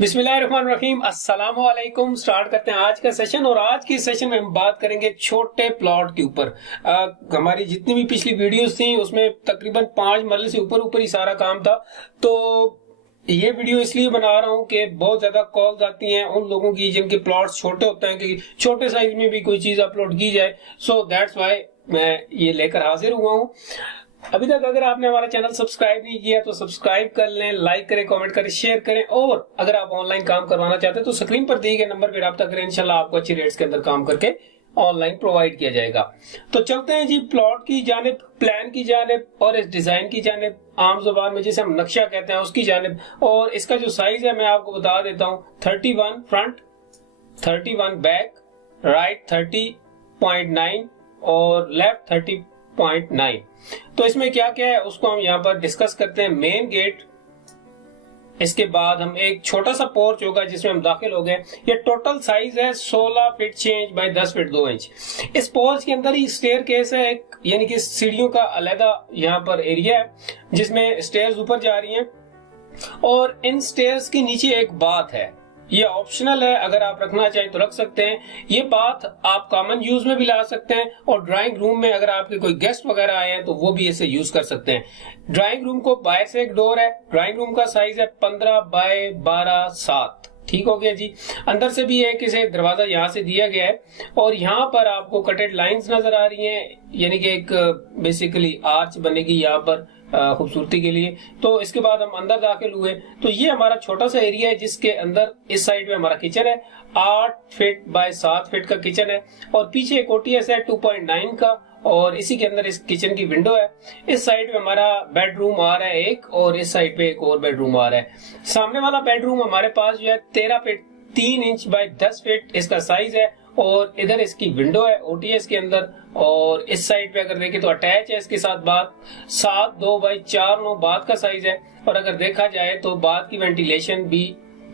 बिस्मिल्लाहिर्रहमानिर्रहीम, अस्सलाम वालेकुम। स्टार्ट करते हैं आज का सेशन। और आज की सेशन में हम बात करेंगे छोटे प्लॉट के ऊपर। हमारी जितनी भी पिछली वीडियोस थी उसमें तकरीबन 5 मरले से ऊपर ही सारा काम था। तो ये वीडियो इसलिए बना रहा हूँ कि बहुत ज्यादा कॉल्स आती हैं उन लोगों की जिनके प्लॉट्स छोटे होते हैं कि छोटे साइज में भी कोई चीज अपलोड की जाए। सो दैट्स व्हाई मैं ये लेकर हाजिर हुआ हूँ। अभी तक अगर आपने हमारा चैनल सब्सक्राइब नहीं किया तो सब्सक्राइब कर लें, लाइक करें, कमेंट करें, शेयर करें। और अगर आप ऑनलाइन काम करवाना चाहते हैं तो स्क्रीन पर दिए गए नंबर पर रब्ता करें। इंशाल्लाह आपको अच्छी रेट्स के अंदर काम करके ऑनलाइन प्रोवाइड किया जाएगा। तो चलते हैं जी प्लॉट की जानिब, प्लान की जानिब और इस डिजाइन की जानिब, आम जुबान में जिसे हम नक्शा कहते हैं उसकी जानिब। और इसका जो साइज है मैं आपको बता देता हूँ, 31 फ्रंट, 31 बैक, राइट 30.9 और लेफ्ट 30.9। तो इसमें क्या क्या है उसको हम यहाँ पर डिस्कस करते हैं। मेन गेट, इसके बाद हम एक छोटा सा पोर्च होगा जिसमें हम दाखिल हो गए। ये टोटल साइज है 16 feet 6 inch by 10 feet 2 inch. इस पोर्च के अंदर ही स्टेयर केस है एक, यानी कि सीढ़ियों का अलग यहाँ पर एरिया है जिसमें स्टेयर्स ऊपर जा रही हैं। और इन स्टेयर्स के नीचे एक बाथ है, ये ऑप्शनल है, अगर आप रखना चाहें तो रख सकते हैं। ये बात आप कॉमन यूज में भी ला सकते हैं और ड्राइंग रूम में अगर आपके कोई गेस्ट वगैरह आए हैं तो वो भी इसे यूज कर सकते हैं। ड्राइंग रूम को बाहर से एक डोर है, ड्राइंग रूम का साइज है 15 बाय 12 7। ठीक हो गया जी। अंदर से भी एक इसे दरवाजा यहाँ से दिया गया है और यहाँ पर आपको कटेड लाइंस नजर आ रही हैं, यानी कि एक बेसिकली आर्च बनेगी यहाँ पर खूबसूरती के लिए। तो इसके बाद हम अंदर दाखिल हुए तो ये हमारा छोटा सा एरिया है जिसके अंदर इस साइड में हमारा किचन है, 8 फीट बाय 7 फीट का किचन है। और पीछे एक ओटीएस है 2.9 का और इसी के अंदर इस किचन की विंडो है। इस साइड में हमारा बेडरूम आ रहा है एक और इस साइड पे एक और बेडरूम आ रहा है। सामने वाला बेडरूम हमारे पास जो है 13 फीट 3 इंच बाय 10 फीट इसका साइज है और इधर इसकी विंडो है ओटीएस के अंदर। और इस साइड पे अगर देखें तो अटैच है इसके साथ बाथ, 7.2 बाय 4.9 बाथ का साइज है। और अगर देखा जाए तो बाथ की वेंटिलेशन भी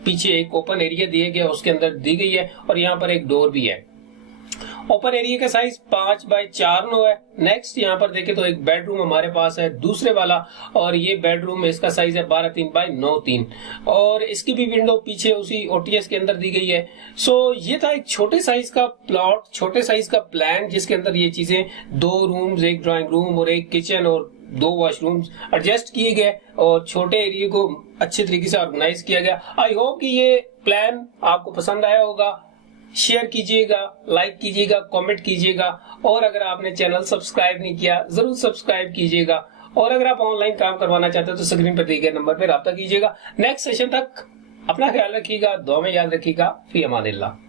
पीछे एक ओपन एरिया दिया गया उसके अंदर दी गई है और यहाँ पर एक डोर भी है। ओपन एरिया का साइज 5 बाय 4.9 है। नेक्स्ट यहाँ पर देखें तो एक बेडरूम हमारे पास है दूसरे वाला और ये बेडरूम इसका साइज है 12.3 बाय 9.3 और इसकी भी विंडो पीछे उसी ओटीएस के अंदर दी गई है। सो ये था एक छोटे साइज का प्लॉट, छोटे साइज का प्लान जिसके अंदर ये चीजें 2 रूम्स, एक ड्राइंग रूम और एक किचन और 2 वॉशरूम्स एडजस्ट किए गए और छोटे एरिया को अच्छे तरीके से ऑर्गेनाइज किया गया। आई होप कि ये प्लान आपको पसंद आया होगा। शेयर कीजिएगा, लाइक कीजिएगा, कमेंट कीजिएगा और अगर आपने चैनल सब्सक्राइब नहीं किया जरूर सब्सक्राइब कीजिएगा। और अगर आप ऑनलाइन काम करवाना चाहते हैं तो स्क्रीन पर दिए गए नंबर पर रब्ता कीजिएगा। नेक्स्ट सेशन तक अपना ख्याल रखिएगा, दुआ में याद रखिएगा। फी अमानिल्लाह।